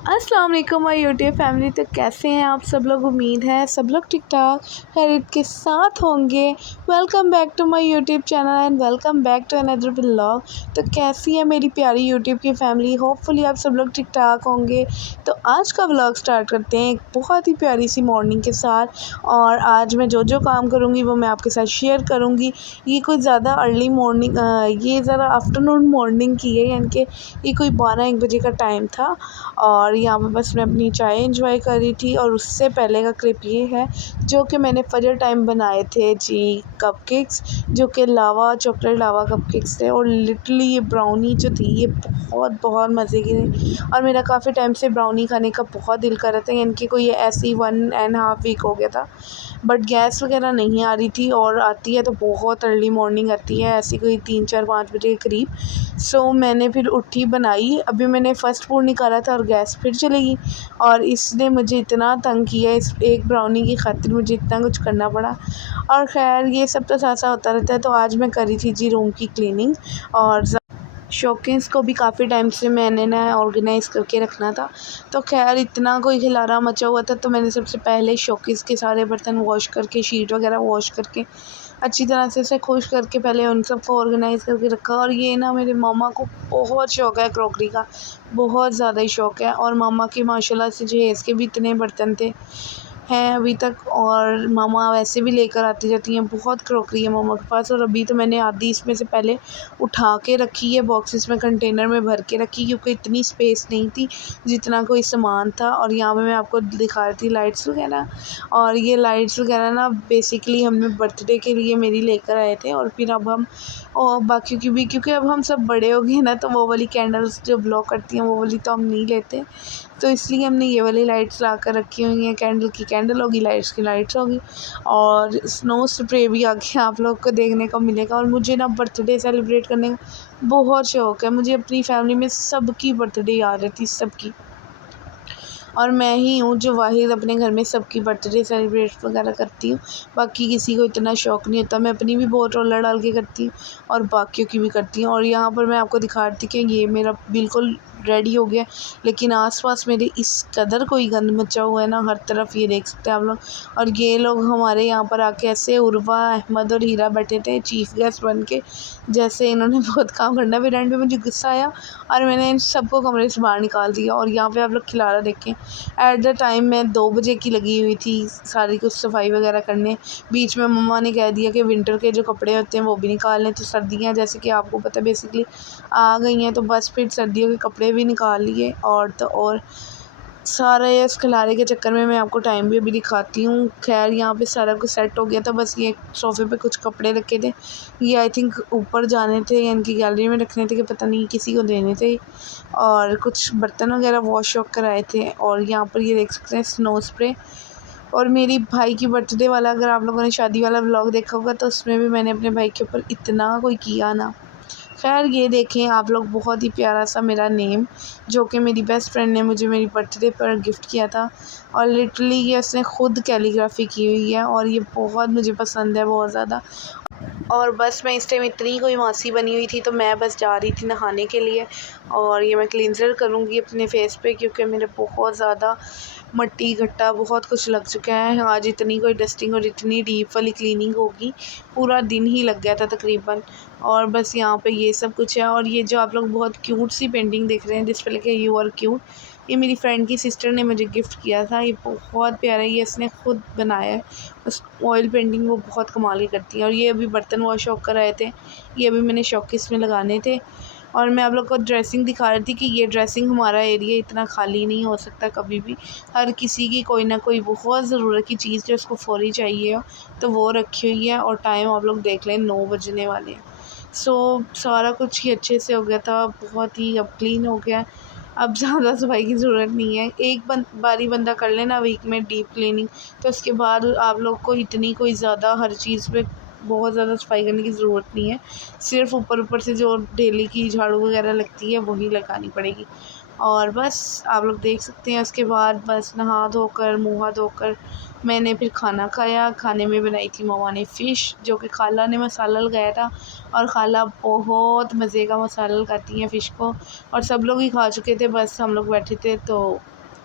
अस्सलाम वालेकुम my YouTube family. तो कैसे हैं आप सब लोग? उम्मीद है सब लोग ठीक ठाक खैरियत के साथ होंगे। Welcome back to my YouTube channel and welcome back to another vlog. तो कैसी है मेरी प्यारी यूट्यूब की फैमिली? होपफुली आप सब लोग ठीक ठाक होंगे। तो आज का व्लॉग स्टार्ट करते हैं एक बहुत ही प्यारी सी मॉर्निंग के साथ। और आज मैं जो जो काम करूँगी वो मैं आपके साथ शेयर करूँगी। ये कोई ज़्यादा अर्ली मॉर्निंग, ये ज़रा आफ्टरनून मॉर्निंग की है, यानी कि ये कोई 12-1 बजे का टाइम था। और यहाँ पे बस मैं अपनी चाय एंजॉय कर रही थी। और उससे पहले का क्लिप ये है जो कि मैंने फजर टाइम बनाए थे जी कपकेक्स, जो कि लावा चॉकलेट लावा कपकेक्स थे। और लिटरली ये ब्राउनी जो थी ये बहुत बहुत मज़े की थी। और मेरा काफ़ी टाइम से ब्राउनी खाने का बहुत दिल कर रहा था, यानी कि कोई ऐसे ही 1.5 वीक हो गया था। बट गैस वगैरह नहीं आ रही थी, और आती है तो बहुत अर्ली मॉर्निंग आती है, ऐसी कोई 3-4-5 बजे के करीब। सो मैंने फिर उठी बनाई। अभी मैंने फ़र्स्ट फूड निकाला था और गैस फिर चलेगी। और इसने मुझे इतना तंग किया, इस एक ब्राउनी की खातिर मुझे इतना कुछ करना पड़ा। और ख़ैर ये सब तो साथ साथ होता रहता है। तो आज मैं करी थी जी रूम की क्लीनिंग। और शोकेस को भी काफ़ी टाइम से मैंने ना ऑर्गेनाइज़ करके रखना था। तो ख़ैर इतना कोई खिलारा मचा हुआ था, तो मैंने सबसे पहले शोकेस के सारे बर्तन वॉश करके, शीट वगैरह वॉश करके अच्छी तरह से उसे खुश करके पहले उन सबको ऑर्गेनाइज़ करके रखा। और ये ना मेरे मामा को बहुत शौक़ है क्रॉकरी का, बहुत ज़्यादा ही शौक़ है। और मामा के माशाल्लाह से जहेज़ के भी इतने बर्तन थे हैं अभी तक। और मामा वैसे भी लेकर आती जाती हैं, बहुत क्रॉकरी है मामा के पास। और अभी तो मैंने आधी इसमें से पहले उठा के रखी है, बॉक्सेस में कंटेनर में भर के रखी, क्योंकि इतनी स्पेस नहीं थी जितना कोई सामान था। और यहाँ पे मैं आपको दिखा रही थी लाइट्स वगैरह। और ये लाइट्स वगैरह ना बेसिकली हमने बर्थडे के लिए मेरी लेकर आए थे। और फिर अब हम और बाकियों की भी, क्योंकि अब हम सब बड़े हो गए ना, तो वो वाली कैंडल्स जो ब्लो करती हैं वो वाली तो हम नहीं लेते। तो इसलिए हमने ये वाली लाइट्स ला कर रखी हुई हैं। कैंडल की कैंडल होगी, लाइट्स की लाइट्स होगी। और स्नो स्प्रे भी आगे आप लोग को देखने को मिलेगा। और मुझे ना बर्थडे सेलिब्रेट करने का बहुत शौक़ है। मुझे अपनी फैमिली में सबकी बर्थडे याद रहती, सबकी। और मैं ही हूँ जो वाहिद अपने घर में सबकी बर्थडे सेलिब्रेट वगैरह करती हूँ। बाकी किसी को इतना शौक़ नहीं होता। मैं अपनी भी बहुत रोला डाल के करती हूँ और बाकियों की भी करती हूँ। और यहाँ पर मैं आपको दिखा रही थी कि ये मेरा बिल्कुल रेडी हो गया, लेकिन आसपास मेरे इस कदर कोई गंद मचा हुआ है ना, हर तरफ ये देख सकते हैं आप लोग। और ये लोग हमारे यहाँ पर आके ऐसे उर्वा, अहमद और हीरा बैठे थे चीफ़ गेस्ट बन के, जैसे इन्होंने बहुत काम करना। फिर एंड पे मुझे गुस्सा आया और मैंने इन सबको कमरे से बाहर निकाल दिया। और यहाँ पे आप लोग खिलारा देखें, एट द टाइम मैं 2 बजे की लगी हुई थी सारी कुछ सफाई वगैरह करने। बीच में मम्मा ने कह दिया कि विंटर के जो कपड़े होते हैं वो भी निकाल लें। तो सर्दियाँ जैसे कि आपको पता है बेसिकली आ गई हैं, तो बस फिर सर्दियों के कपड़े भी निकाल लिए। और तो और सारे इस खिलारे के चक्कर में मैं आपको टाइम भी अभी दिखाती हूँ। खैर यहाँ पे सारा कुछ सेट हो गया था, बस ये सोफ़े पे कुछ कपड़े रखे थे, ये आई थिंक ऊपर जाने थे, यानी कि गैलरी में रखने थे कि पता नहीं किसी को देने थे। और कुछ बर्तन वगैरह वॉश वॉश कराए थे। और यहाँ पर ये देख सकते हैं स्नो स्प्रे। और मेरी भाई की बर्थडे वाला, अगर आप लोगों ने शादी वाला व्लॉग देखा होगा, तो उसमें भी मैंने अपने भाई के ऊपर इतना कोई किया ना। खैर ये देखें आप लोग, बहुत ही प्यारा सा मेरा नेम, जो कि मेरी बेस्ट फ्रेंड ने मुझे मेरी बर्थडे पर गिफ्ट किया था। और लिटरली ये उसने ख़ुद कैलीग्राफी की हुई है, और ये बहुत मुझे पसंद है, बहुत ज़्यादा। और बस मैं इस टाइम इतनी कोई मासी बनी हुई थी, तो मैं बस जा रही थी नहाने के लिए। और ये मैं क्लींजर करूँगी अपने फेस पे, क्योंकि मेरे बहुत ज़्यादा मट्टी घट्टा बहुत कुछ लग चुका है। आज इतनी कोई डस्टिंग और इतनी डीप वाली क्लीनिंग होगी, पूरा दिन ही लग गया था तकरीबन। और बस यहाँ पे ये सब कुछ है। और ये जो आप लोग बहुत क्यूट सी पेंटिंग देख रहे हैं जिस पे लिखा है यू आर क्यूट, ये मेरी फ्रेंड की सिस्टर ने मुझे गिफ्ट किया था। ये बहुत प्यारा है, ये इसने ख़ुद बनाया है। उस ऑयल पेंटिंग वो बहुत कमाल की करती है। और ये अभी बर्तन वॉश होकर आए थे, ये अभी मैंने शोकेस में लगाने थे। और मैं आप लोग को ड्रेसिंग दिखा रही थी कि ये ड्रेसिंग, हमारा एरिया इतना खाली नहीं हो सकता कभी भी। हर किसी की कोई ना कोई बहुत ज़रूरत की चीज़ जो उसको फ़ौरी चाहिए हो, तो वो रखी हुई है। और टाइम आप लोग देख लें, 9 बजने वाले हैं। सो सारा कुछ ही अच्छे से हो गया था, बहुत ही अब क्लीन हो गया। अब ज़्यादा सफाई की ज़रूरत नहीं है, एक बारी बंदा कर लेना वीक में डीप क्लीनिंग, तो उसके बाद आप लोग को इतनी कोई ज़्यादा हर चीज़ पे बहुत ज़्यादा सफाई करने की ज़रूरत नहीं है। सिर्फ़ ऊपर ऊपर से जो डेली की झाड़ू वगैरह लगती है वही लगानी पड़ेगी। और बस आप लोग देख सकते हैं, उसके बाद बस नहा धोकर, मुँह हाथ धोकर मैंने फिर खाना खाया। खाने में बनाई थी मम्मा ने फ़िश, जो कि खाला ने मसाला लगाया था। और खाला बहुत मज़े का मसाला लगाती हैं फ़िश को। और सब लोग ही खा चुके थे, बस हम लोग बैठे थे तो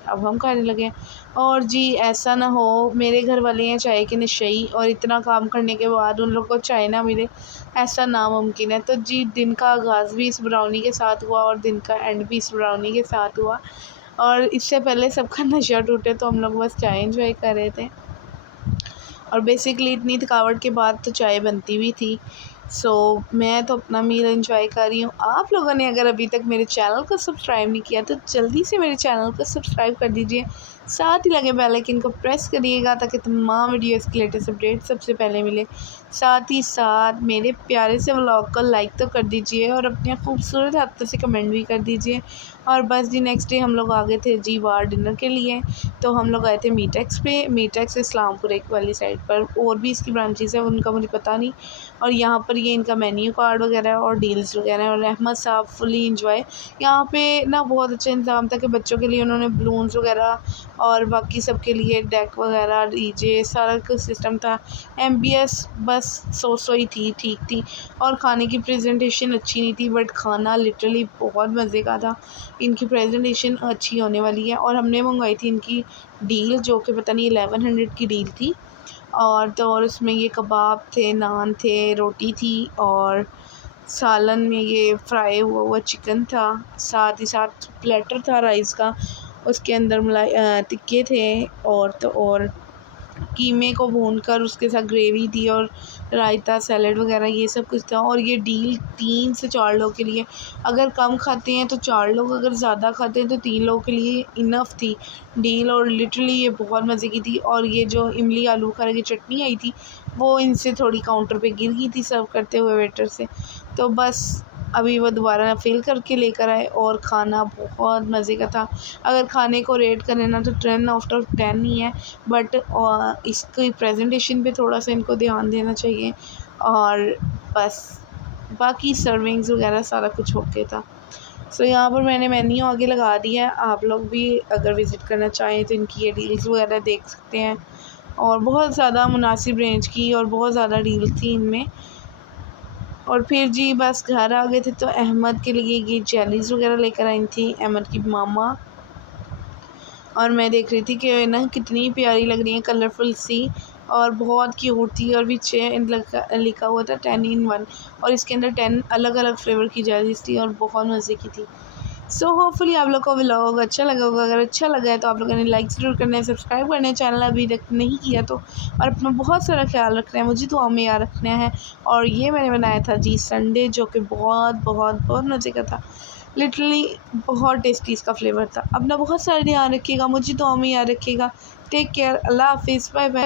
अब हम खाने लगे हैं। और जी ऐसा ना हो मेरे घर वाले हैं चाय के नशई और इतना काम करने के बाद उन लोग को चाय ना मिले, ऐसा नामुमकिन है। तो जी दिन का आगाज़ भी इस ब्राउनी के साथ हुआ और दिन का एंड भी इस ब्राउनी के साथ हुआ। और इससे पहले सबका नशा टूटे तो हम लोग बस चाय एंजॉय कर रहे थे। और बेसिकली इतनी थकावट के बाद तो चाय बनती भी थी। सो मैं तो अपना मील एंजॉय कर रही हूँ। आप लोगों ने अगर अभी तक मेरे चैनल को सब्सक्राइब नहीं किया तो जल्दी से मेरे चैनल को सब्सक्राइब कर दीजिए, साथ ही लगे बेल आइकन को प्रेस करिएगा ताकि तमाम वीडियोज़ की लेटेस्ट अपडेट सबसे पहले मिले। साथ ही साथ मेरे प्यारे से व्लॉग को लाइक तो कर दीजिए और अपने खूबसूरत हाथों से कमेंट भी कर दीजिए। और बस जी नेक्स्ट डे हम लोग आ गए थे जी बाहर डिनर के लिए। तो हम लोग आए थे मीटेक्स पे, मीटेक्स इस्लामपुर एक वाली साइड पर, और भी इसकी ब्रांचेस है उनका मुझे पता नहीं। और यहाँ पर ये इनका मेन्यू कार्ड वगैरह और डील्स वगैरह। और अहमद साहब फुली इंजॉय। यहाँ पे ना बहुत अच्छा इंतज़ाम था कि बच्चों के लिए उन्होंने बलून्स वगैरह और बाकी सब के लिए डेक वगैरह डीजे सारा कुछ सिस्टम था। एमबीएस बस सो ही थी, ठीक थी। और खाने की प्रेजेंटेशन अच्छी नहीं थी बट खाना लिटरली बहुत मज़े का था। इनकी प्रेजेंटेशन अच्छी होने वाली है। और हमने मंगवाई थी इनकी डील जो कि पता नहीं 1100 की डील थी। और उसमें ये कबाब थे, नान थे, रोटी थी और सालन में ये फ्राई हुआ हुआ चिकन था। साथ ही साथ प्लेटर था राइस का, उसके अंदर मलाई टिक्के थे और कीमे को भूनकर उसके साथ ग्रेवी थी और रायता सैलेड वगैरह ये सब कुछ था। और ये डील 3 से 4 लोग के लिए, अगर कम खाते हैं तो 4 लोग, अगर ज़्यादा खाते हैं तो 3 लोगों के लिए इनफ थी डील। और लिटरली ये बहुत मज़े की थी। और ये जो इमली आलू बुखारा की चटनी आई थी वो इनसे थोड़ी काउंटर पे गिर गई थी सर्व करते हुए वेटर से। तो बस अभी वो दोबारा फिल करके लेकर आए और खाना बहुत मज़े का था। अगर खाने को रेट करें ना तो 10 आउट ऑफ 10 ही है। बट इसकी प्रेजेंटेशन पे थोड़ा सा इनको ध्यान देना चाहिए। और बस बाकी सर्विंग्स वगैरह सारा कुछ ओके था। सो यहाँ पर मैंने मेन्यू आगे लगा दिया है, आप लोग भी अगर विज़िट करना चाहें तो इनकी ये डील्स वगैरह देख सकते हैं। और बहुत ज़्यादा मुनासिब रेंज की और बहुत ज़्यादा डील थी इनमें। और फिर जी बस घर आ गए थे तो अहमद के लिए ये जेलीज़ वगैरह लेकर आई थी अहमद की मामा। और मैं देख रही थी कि ना कितनी प्यारी लग रही है, कलरफुल सी और बहुत क्यूट थी। और पीछे लिखा हुआ था 10 in 1 और इसके अंदर 10 अलग अलग फ्लेवर की जेलीज़ थी और बहुत मज़े की थी। सो होपफुली आप लोग को व्लॉग अच्छा लगा होगा। अगर अच्छा लगा है तो आप लोगों ने लाइक ज़रूर करना है, सब्सक्राइब करना है चैनल अभी तक नहीं किया तो। और अपना बहुत सारा ख्याल रखना है, मुझे दुआ में याद रखना है। और ये मैंने बनाया था जी संडे, जो कि बहुत बहुत बहुत मज़े का था। लिटरली बहुत टेस्टी इसका फ्लेवर था। अपना बहुत सारा ध्यान रखिएगा, मुझे दुआ में याद रखिएगा। टेक केयर, अल्लाह हाफिज़, बाय बाय।